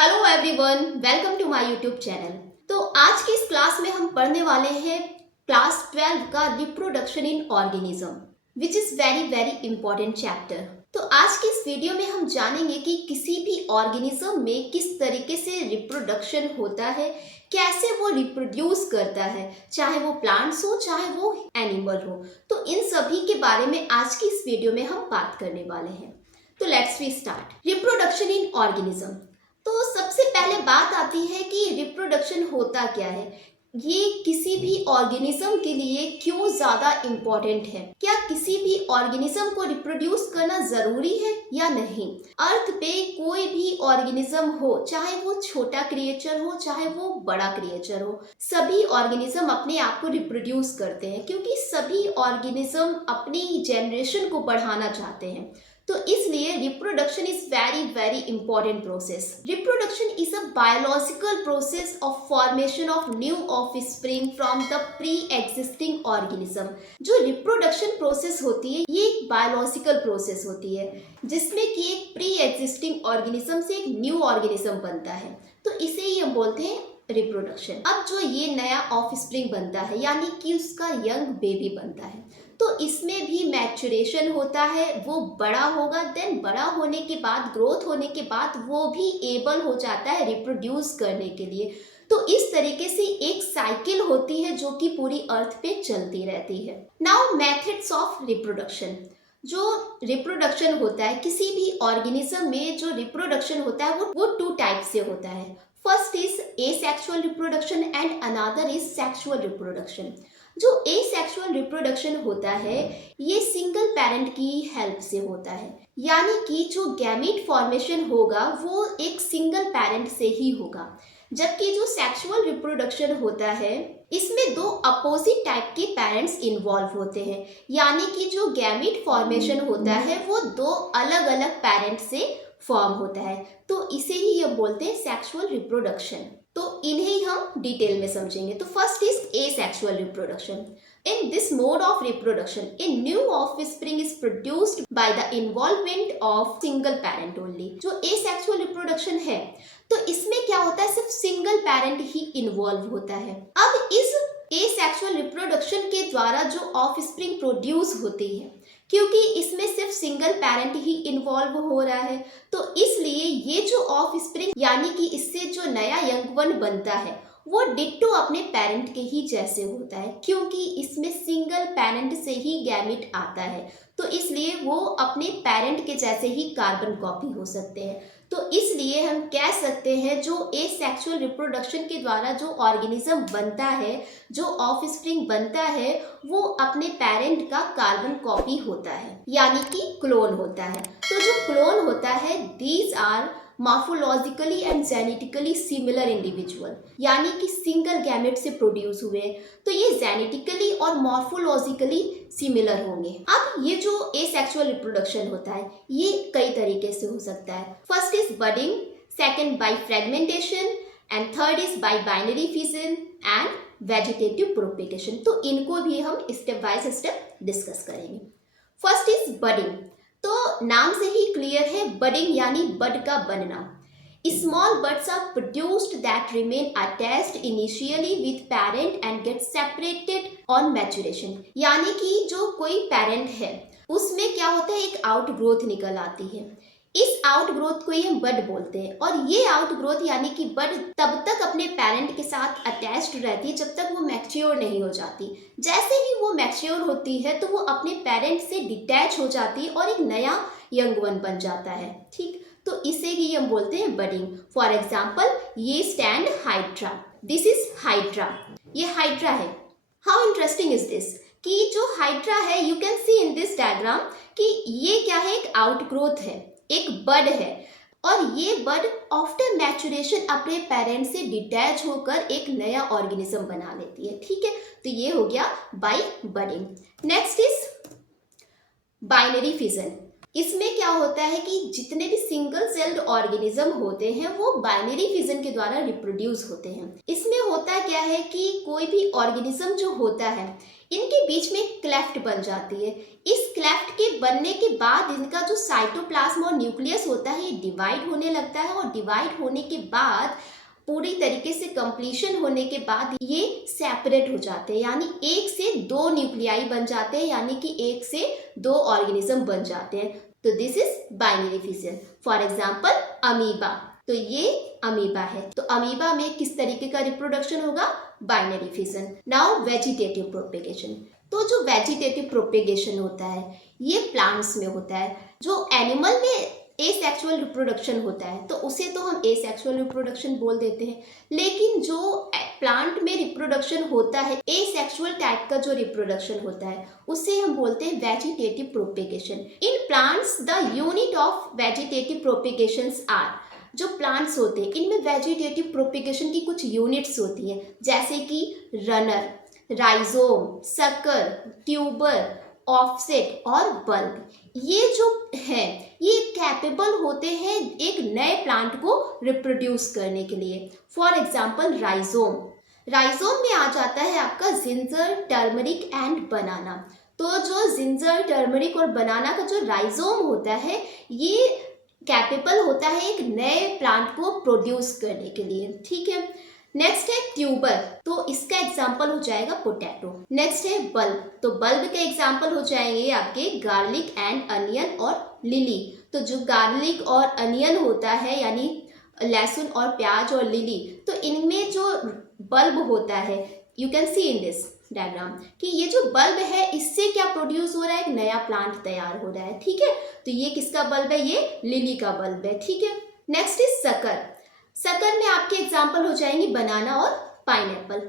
Hello everyone, welcome to my YouTube channel. तो आज की इस क्लास में हम पढ़ने वाले हैं क्लास 12 का reproduction in organism, which is very very important chapter. तो आज की इस वीडियो में हम जानेंगे कि किसी भी ऑर्गेनिज्म में किस तरीके से रिप्रोडक्शन होता है, कैसे वो रिप्रोड्यूस करता है, चाहे वो प्लांट्स हो चाहे वो एनिमल हो। तो इन सभी के बारे में आज की इस वीडियो में हम बात करने वाले हैं। तो let's we start. Reproduction in organism. तो सबसे पहले बात आती है कि रिप्रोडक्शन होता क्या है, ये किसी भी ऑर्गेनिज्म के लिए क्यों ज़्यादा इम्पोर्टेंट है, क्या किसी भी ऑर्गेनिज्म को रिप्रोड्यूस करना ज़रूरी है या नहीं। अर्थ पे कोई भी ऑर्गेनिज्म हो, चाहे वो छोटा क्रिएचर हो चाहे वो बड़ा क्रिएचर हो, सभी ऑर्गेनिज्म अपने आप को रिप्रोड्यूस करते हैं क्योंकि सभी ऑर्गेनिज्म अपनी जनरेशन को बढ़ाना चाहते हैं। तो इसलिए reproduction is very very important process. Reproduction is a biological process of formation of new offspring from the pre existing organism. जो रिप्रोडक्शन प्रोसेस होती है ये एक बायोलॉजिकल प्रोसेस होती है जिसमें कि एक प्री एग्जिस्टिंग ऑर्गेनिज्म से एक न्यू ऑर्गेनिज्म बनता है। तो इसे ही हम बोलते हैं रिप्रोडक्शन। अब जो ये नया ऑफस्प्रिंग बनता है यानी कि उसका यंग बेबी बनता है, तो इसमें भी मैचुरेशन होता है, वो बड़ा होगा, देन बड़ा होने के बाद ग्रोथ होने के बाद वो भी एबल हो जाता है रिप्रोड्यूस करने के लिए। तो इस तरीके से एक साइकिल होती है जो कि पूरी अर्थ पे चलती रहती है। Now methods of reproduction. जो रिप्रोडक्शन होता है किसी भी ऑर्गेनिज्म में, जो रिप्रोडक्शन होता है वो टू टाइप से होता है। First is asexual reproduction and another is sexual reproduction. जो एसेक्सुअल रिप्रोडक्शन होता है ये सिंगल पेरेंट की हेल्प से होता है, यानी कि जो गैमीट फॉर्मेशन होगा वो एक सिंगल पेरेंट से ही होगा। जबकि जो सेक्सुअल रिप्रोडक्शन होता है इसमें दो अपोजिट टाइप के पेरेंट्स इन्वॉल्व होते हैं, यानी कि जो गैमीट फॉर्मेशन होता है वो दो अलग अलग पेरेंट से फॉर्म होता है। तो इसे ही हम बोलते हैं सेक्सुअल रिप्रोडक्शन। तो इन्हें हम डिटेल में समझेंगे। तो first is asexual reproduction. In this mode of reproduction, a new offspring is produced by the involvement of single parent only. जो asexual reproduction है तो इसमें क्या होता है, सिर्फ सिंगल पेरेंट ही इन्वॉल्व होता है। अब इस asexual reproduction के द्वारा जो ऑफस्प्रिंग प्रोड्यूस होती है, क्योंकि इसमें सिर्फ सिंगल पेरेंट ही इन्वॉल्व हो रहा है, तो इसलिए ये जो ऑफस्प्रिंग यानी कि इससे जो नया यंग वन बनता है वो डिट्टो अपने पेरेंट के ही जैसे होता है, क्योंकि इसमें सिंगल पेरेंट से ही गैमिट आता है, तो इसलिए वो अपने पेरेंट के जैसे ही कार्बन कॉपी हो सकते हैं। तो इसलिए हम कह सकते हैं जो एसेक्सुअल रिप्रोडक्शन के द्वारा जो ऑर्गेनिज्म बनता है, जो ऑफस्प्रिंग बनता है, वो अपने पेरेंट का कार्बन कॉपी होता है, यानी कि क्लोन होता है। तो जो क्लोन होता है these are morphologically and genetically similar individual, यानी कि सिंगल गैमेट से प्रोड्यूस हुए, तो ये जेनेटिकली और मॉर्फोलॉजिकली सिमिलर होंगे। अब ये जो एसेक्सुअल रिप्रोडक्शन होता है ये कई तरीके से हो सकता है। First is budding, second by fragmentation and third is by binary fission and vegetative propagation. तो इनको भी हम स्टेप बाय स्टेप डिस्कस करेंगे। First is budding. तो नाम से ही क्लियर है, बडिंग यानी बड का बनना। Small buds are produced that remain attached initially with parent and get separated on maturation, यानी कि जो कोई पेरेंट है उसमें क्या होता है, एक आउट ग्रोथ निकल आती है। इस आउट ग्रोथ को ही हम बड बोलते हैं, और ये आउट ग्रोथ यानी कि बड तब तक अपने पेरेंट के साथ अटैच्ड रहती है जब तक वो मैच्योर नहीं हो जाती। जैसे ही वो मैच्योर होती है तो वो अपने पेरेंट से डिटैच हो जाती है और एक नया यंग वन बन जाता है। ठीक, तो इसे ही हम बोलते हैं बडिंग। फॉर एग्जाम्पल ये stand hydra, this is hydra, ये हाइड्रा है। हाउ इंटरेस्टिंग इज दिस कि जो हाइड्रा है you can see in this diagram कि ये क्या है, एक आउट ग्रोथ है, एक बड है, और ये बड आफ्टर मैच्योरेशन अपने पेरेंट से डिटैच होकर एक नया ऑर्गेनिज्म बना लेती है। ठीक है, तो ये हो गया by budding. Next is binary fission. इसमें क्या होता है कि जितने भी सिंगल सेल्ड ऑर्गेनिज्म होते हैं वो बाइनरी फिजन के द्वारा रिप्रोड्यूस होते हैं। इसमें होता क्या है कि कोई भी ऑर्गेनिज्म जो होता है इनके बीच में क्लेफ्ट बन जाती है। इस क्लेफ्ट के बनने के बाद इनका जो साइटोप्लाज्म और न्यूक्लियस होता है ये डिवाइड होने लगता है, और डिवाइड होने के बाद पूरी तरीके से कंप्लीशन होने के बाद ये सेपरेट हो जाते हैं, यानी एक से दो न्यूक्लियाई बन जाते हैं, यानी कि एक से दो ऑर्गेनिज्म बन जाते हैं। तो this is binary fission. For example amoeba, तो ये अमीबा है। तो अमीबा में किस तरीके का रिप्रोडक्शन होगा? Binary fission. Now vegetative propagation. तो जो वेजिटेटिव प्रोपेगेशन होता है ये प्लांट्स में होता है। जो एनिमल में एसेक्सुअल रिप्रोडक्शन होता है तो उसे तो हम एसेक्सुअल रिप्रोडक्शन बोल देते हैं, लेकिन जो प्लांट में रिप्रोडक्शन होता है एसेक्सुअल टाइप का जो रिप्रोडक्शन होता है उसे हम बोलते हैं vegetative propagation. In plants the unit of vegetative propagations are, जो प्लांट्स होते हैं इनमें वेजिटेटिव प्रोपेगेशन की कुछ यूनिट्स होती हैं, जैसे कि runner, rhizome, sucker, tuber, offset और बल्ब। ये जो है ये कैपेबल होते हैं एक नए प्लांट को रिप्रोड्यूस करने के लिए। फॉर एग्जाम्पल राइजोम, राइजोम में आ जाता है आपका जिंजर, टर्मरिक एंड बनाना। तो जो जिंजर, टर्मरिक और बनाना का जो राइजोम होता है ये कैपेबल होता है एक नए प्लांट को प्रोड्यूस करने के लिए। ठीक है, नेक्स्ट है ट्यूबर, तो इसका एग्जाम्पल हो जाएगा पोटैटो। नेक्स्ट है बल्ब, तो बल्ब के एग्जाम्पल हो जाएंगे आपके गार्लिक एंड अनियन और लिली। तो जो गार्लिक और अनियन होता है यानी लहसुन और प्याज और लिली, तो इनमें जो बल्ब होता है you can see in this diagram कि ये जो बल्ब है इससे क्या प्रोड्यूस हो रहा है? एक नया प्लांट तैयार हो रहा है। ठीक है, तो ये किसका बल्ब है? ये लिली का बल्ब है। ठीक है, नेक्स्ट इज सकर। सकर में आपके एग्जाम्पल हो जाएंगे बनाना और pineapple.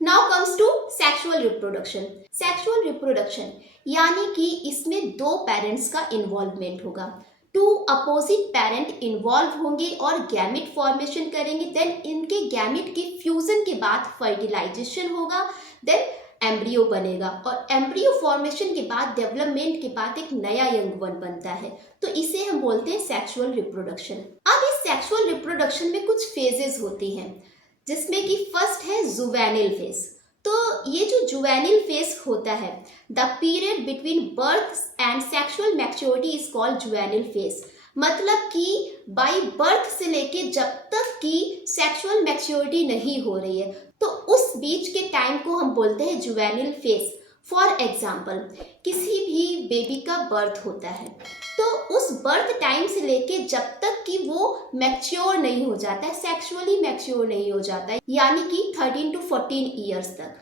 Now comes to sexual reproduction. Sexual reproduction यानी कि इसमें दो पेरेंट्स का इन्वॉल्वमेंट होगा। टू अपोजिट पेरेंट इन्वॉल्व होंगे और गैमिट फॉर्मेशन करेंगे। देन इनके गैमिट के फ्यूजन के बाद फर्टिलाइजेशन होगा, देन एम्ब्रियो बनेगा, और एम्ब्रियो फॉर्मेशन के बाद डेवलपमेंट के बाद एक नया यंग वन बनता है। तो इसे हम बोलते हैं सेक्सुअल रिप्रोडक्शन। अब इस सेक्सुअल रिप्रोडक्शन में कुछ फेजेस होती हैं, जिसमें कि फर्स्ट है जुवेनिल फेज। तो ये जो जुवेनिल फेज होता है, the period between birth and sexual maturity is called juvenile phase. मतलब कि बाय बर्थ से लेके जब तक कि सेक्सुअल मैच्योरिटी नहीं हो रही है तो उस बीच के टाइम को हम बोलते हैं जुवेनिल फेज। फॉर एग्जाम्पल किसी भी बेबी का बर्थ होता है तो उस बर्थ टाइम से लेके जब तक कि वो मैच्योर नहीं हो जाता है, सेक्सुअली मैच्योर नहीं हो जाता है, यानी कि 13 to 14 ईयर्स तक।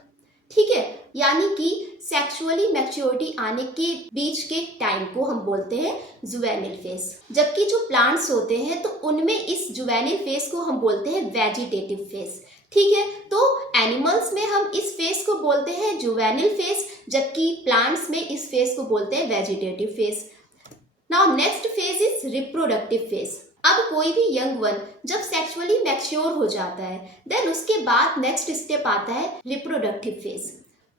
ठीक है, यानी कि सेक्सुअली मैच्योरिटी आने के बीच के टाइम को हम बोलते हैं जुवेनिल फेज। जबकि जो प्लांट्स होते हैं तो उनमें इस जुवेनिल फेज को हम बोलते हैं वेजिटेटिव फेज। ठीक है, तो एनिमल्स में हम इस फेज को बोलते हैं जुवेनिल फेज, जबकि प्लांट्स में इस फेज को बोलते हैं vegetative phase. Now next phase is reproductive phase. अब कोई भी यंग वन जब सेक्सुअली मैच्योर हो जाता है देन उसके बाद नेक्स्ट स्टेप आता है रिप्रोडक्टिव फेज।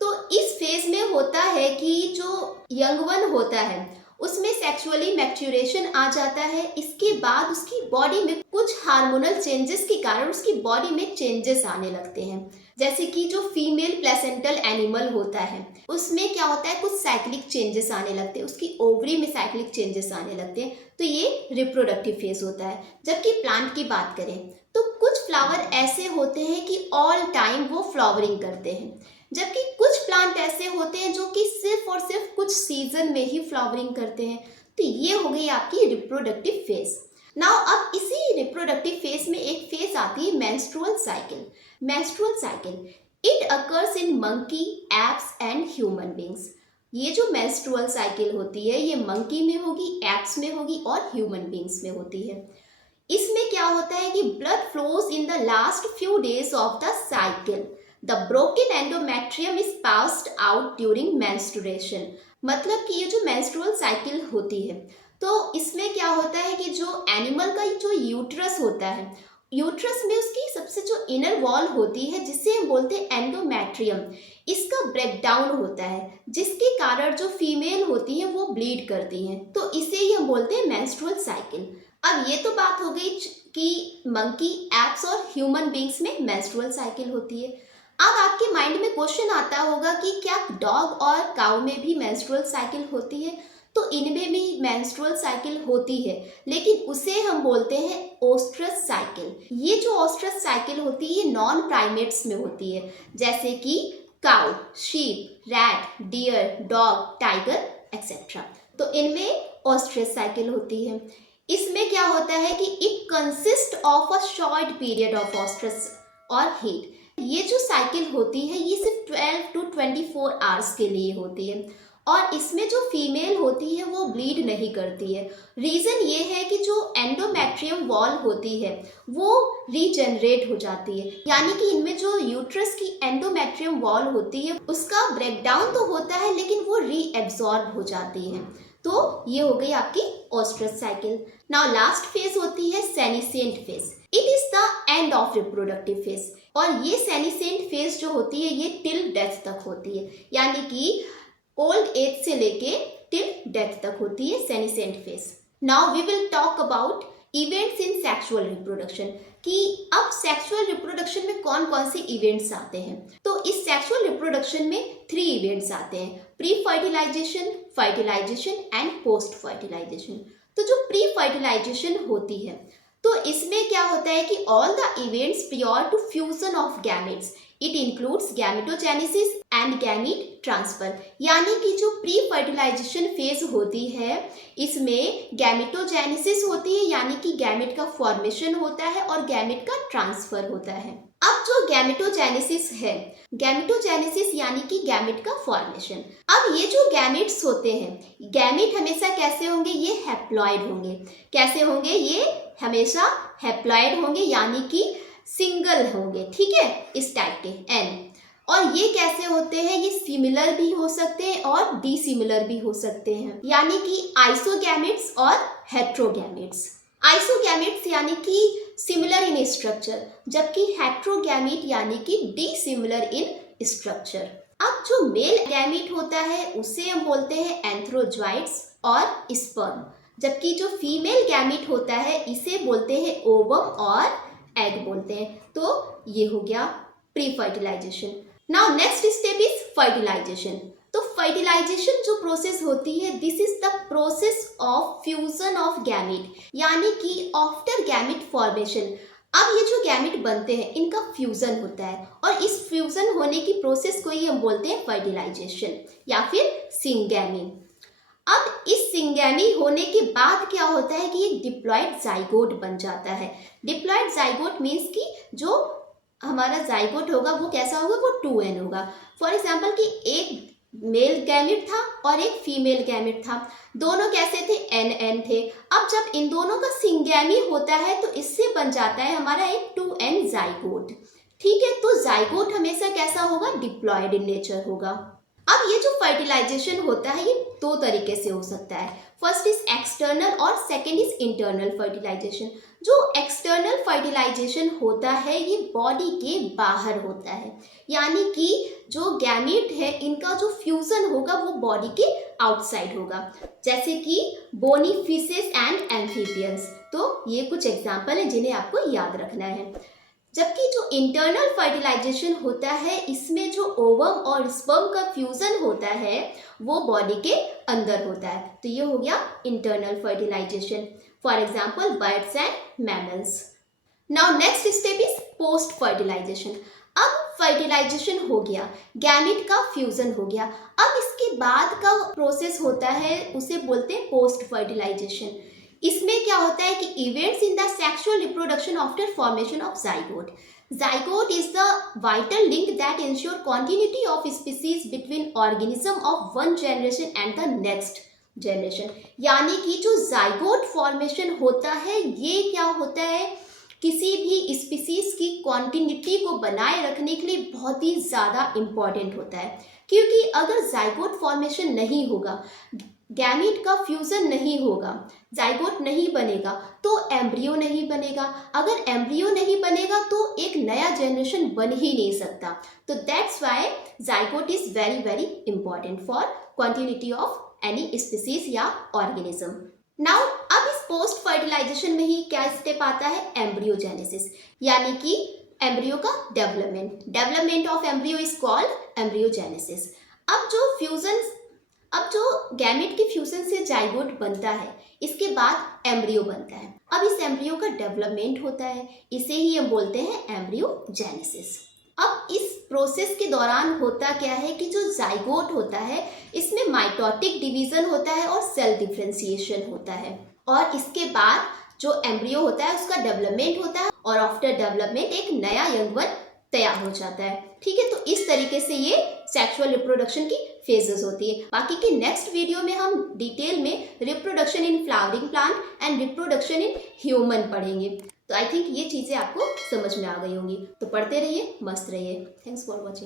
तो इस फेज में होता है कि जो यंग वन होता है उसमें सेक्सुअली मैच्योरेशन आ जाता है। इसके बाद उसकी बॉडी में कुछ हार्मोनल चेंजेस के कारण उसकी बॉडी में चेंजेस आने लगते हैं। जैसे कि जो फीमेल प्लेसेंटल एनिमल होता है उसमें क्या होता है, कुछ साइक्लिक चेंजेस आने लगते हैं, उसकी ओवरी में साइक्लिक चेंजेस आने लगते हैं। तो ये रिप्रोडक्टिव फेज होता है। जबकि प्लांट की बात करें तो कुछ फ्लावर ऐसे होते हैं कि ऑल टाइम वो फ्लावरिंग करते हैं, जबकि कुछ प्लांट ऐसे होते हैं जो कि सिर्फ और सिर्फ कुछ सीजन में ही फ्लावरिंग करते हैं। तो ये हो गई आपकी रिप्रोडक्टिव फेज। नाउ अब इसी रिप्रोडक्टिव फेज में एक फेज आती है menstrual cycle. Menstrual cycle it occurs in monkey, apps and human beings. ये जो मेंस्ट्रुअल साइकिल होती है ये मंकी में होगी, एप्स में होगी और ह्यूमन बींग्स में होती है। इसमें क्या होता है कि blood flows in the last few days of the cycle. The broken endometrium is passed out during menstruation. मतलब कि ये जो मेंस्ट्रुअल साइकिल होती है तो इसमें क्या होता है कि जो एनिमल का जो यूट्रस होता है यूट्रस में उसकी सबसे जो इनर वॉल होती है जिसे हम बोलते हैं एंडोमेट्रियम, इसका ब्रेकडाउन होता है जिसके कारण जो फीमेल होती है वो ब्लीड करती हैं, तो इसे ही हम बोलते हैं मेंस्ट्रुअल साइकिल। अब ये तो बात हो गई कि मंकी, एप्स और ह्यूमन बींग्स में मेंस्ट्रुअल साइकिल होती है। अब आपके माइंड में क्वेश्चन आता होगा कि क्या डॉग और काऊ में भी मेंस्ट्रुअल साइकिल होती है? तो इनमें भी मेंस्ट्रुअल साइकिल होती है, लेकिन उसे हम बोलते हैं ओस्ट्रस साइकिल। ये जो ओस्ट्रस साइकिल होती है ये नॉन प्राइमेट्स में होती है, जैसे कि cow, sheep, rat, deer, dog, tiger etcetera. तो इनमें ओस्ट्रस साइकिल होती है। इसमें क्या होता है कि it consist of a short period of oestrus और हीट। ये जो साइकिल होती है ये सिर्फ 12 to 24 आवर्स के लिए होती है और इसमें जो फीमेल होती है वो ब्लीड नहीं करती है। रीज़न ये है कि जो एंडोमेट्रियम वॉल होती है वो रीजनरेट हो जाती है, यानी कि इनमें जो यूट्रस की एंडोमेट्रियम वॉल होती है उसका ब्रेकडाउन तो होता है लेकिन वो रीएब्जॉर्ब हो जाती है। तो ये हो गई आपकी oestrus cycle. Now last phase होती है senescent phase. It is the end of reproductive phase और ये सेनिसेंट फेज जो होती है ये टिल डेथ तक होती है, यानी कि ओल्ड एज से लेके टिल डेथ तक होती है senescent phase. Now we will talk about events in sexual reproduction, कि अब सेक्सुअल रिप्रोडक्शन में कौन कौन से इवेंट्स आते हैं। तो इस सेक्सुअल रिप्रोडक्शन में 3 इवेंट्स आते हैं, pre fertilisation, fertilisation and post fertilisation. तो जो प्री फर्टिलाइजेशन होती है तो इसमें क्या होता है कि all the events prior to fusion of gametes, it includes gametogenesis and gamete transfer, यानी कि जो प्री फर्टिलाइजेशन फेज होती है इसमें गैमेटोजेनेसिस होती है, यानी कि गैमेट का फॉर्मेशन होता है और गैमेट का ट्रांसफर होता है। अब जो गैमेटोजेनेसिस है, गैमेटोजेनेसिस यानी कि गैमेट का फॉर्मेशन। अब ये जो गैमेट्स होते हैं, गैमेट हमेशा कैसे होंगे, ये हैप्लॉइड होंगे। कैसे होंगे, ये हमेशा हैप्लॉइड होंगे यानी कि सिंगल होंगे, ठीक है, इस टाइप के एन। और ये कैसे होते हैं, ये सिमिलर भी हो सकते हैं और डिसिमिलर भी हो सकते हैं, यानी कि आइसोगैमेट्स और हेट्रोगैमेट्स। आइसोगैमेट्स यानी कि सिमिलर इन स्ट्रक्चर, जबकि हेट्रोगैमेट यानी कि डिसिमिलर इन स्ट्रक्चर। अब जो मेल गैमेट होता है उसे हम बोलते हैं एंथ्रोजॉइड्स और स्पर्म, जबकि जो फीमेल गैमेट होता है इसे बोलते हैं ओवम और एग बोलते हैं। तो ये हो गया pre fertilisation. Now next step is fertilisation. तो फर्टिलाइजेशन जो प्रोसेस होती है this is the process of fusion of gamete, यानी कि आफ्टर गैमेट फॉर्मेशन। अब ये जो गैमेट बनते हैं इनका फ्यूजन होता है और इस फ्यूजन होने की प्रोसेस को ही हम बोलते हैं फर्टिलाइजेशन या फिर सिंगैमी। अब इस सिंगैमी होने के बाद क्या होता है कि ये डिप्लॉयड जाइगोट बन जाता है। डिप्लॉयड जाइगोट मीन्स कि जो हमारा जाइगोट होगा वो कैसा होगा, वो 2n होगा। फॉर एग्जाम्पल कि एक मेल गैमेट था और एक फीमेल गैमेट था, दोनों कैसे थे, nn थे। अब जब इन दोनों का सिंगैमी होता है तो इससे बन जाता है हमारा एक 2n जाइगोट, ठीक है। तो जाइगोट हमेशा कैसा होगा, डिप्लॉयड इन नेचर होगा। अब ये जो फर्टिलाइजेशन होता है ये 2 तरीके से हो सकता है, फर्स्ट इज एक्सटर्नल और सेकेंड इज इंटरनल फर्टिलाइजेशन। जो एक्सटर्नल फर्टिलाइजेशन होता है ये बॉडी के बाहर होता है, यानी कि जो गैमेट है इनका जो फ्यूजन होगा वो बॉडी के आउटसाइड होगा, जैसे कि बोनी फिशेस एंड एम्फीबियंस। तो ये कुछ एग्जाम्पल है जिन्हें आपको याद रखना है। जबकि जो इंटरनल फर्टिलाइजेशन होता है इसमें जो ओवम और स्पर्म का फ्यूजन होता है वो बॉडी के अंदर होता है। तो ये हो गया internal fertilisation, for example birds and mammals. Now next step is post fertilisation. अब फर्टिलाइजेशन हो गया, गैमेट का फ्यूजन हो गया, अब इसके बाद का प्रोसेस होता है उसे बोलते हैं पोस्ट फर्टिलाइजेशन। इसमें क्या होता है कि events in the sexual reproduction after formation of zygote. Zygote is the vital link that ensure continuity of species between organism of one generation and the next generation. यानी कि जो जाइगोट फॉर्मेशन होता है ये क्या होता है, किसी भी स्पीसीज की कॉन्टिन्यूटी को बनाए रखने के लिए बहुत ही ज़्यादा इम्पॉर्टेंट होता है, क्योंकि अगर जाइगोट फॉर्मेशन नहीं होगा, गैमीट का फ्यूजन नहीं होगा, जाइगोट नहीं बनेगा, तो एम्ब्रियो नहीं बनेगा। अगर एम्ब्रियो नहीं बनेगा तो एक नया जनरेशन बन ही नहीं सकता। तो that's why zygote is very very important for continuity of any species या ऑर्गेनिज्म। नाउ अब इस पोस्ट फर्टिलाइजेशन में ही क्या स्टेप आता है, एम्ब्रियोजेनेसिस, यानी कि एम्ब्रियो का development of embryo is called embryogenesis. अब जो गैमेट के फ्यूजन से जाइगोट बनता है, इसके बाद एम्ब्रियो बनता है। अब इस एम्ब्रियो का डेवलपमेंट होता है, इसे ही हम बोलते हैं एम्ब्रियोजेनेसिस। अब इस प्रोसेस के दौरान होता क्या है कि जो जाइगोट होता है, इसमें माइटोटिक डिवीजन होता है और सेल डिफरेंशिएशन होता है, और इसके बाद जो एम्ब्रियो होता है उसका डेवलपमेंट होता है, और आफ्टर डेवलपमेंट एक नया यंग वन तैयार हो जाता है। ठीक है, तो इस तरीके से ये सेक्सुअल रिप्रोडक्शन की फेजेस होती है। बाकी के नेक्स्ट वीडियो में हम डिटेल में reproduction in flowering plant and reproduction in human पढ़ेंगे। तो आई थिंक ये चीज़ें आपको समझ में आ गई होंगी। तो पढ़ते रहिए, मस्त रहिए। Thanks for watching.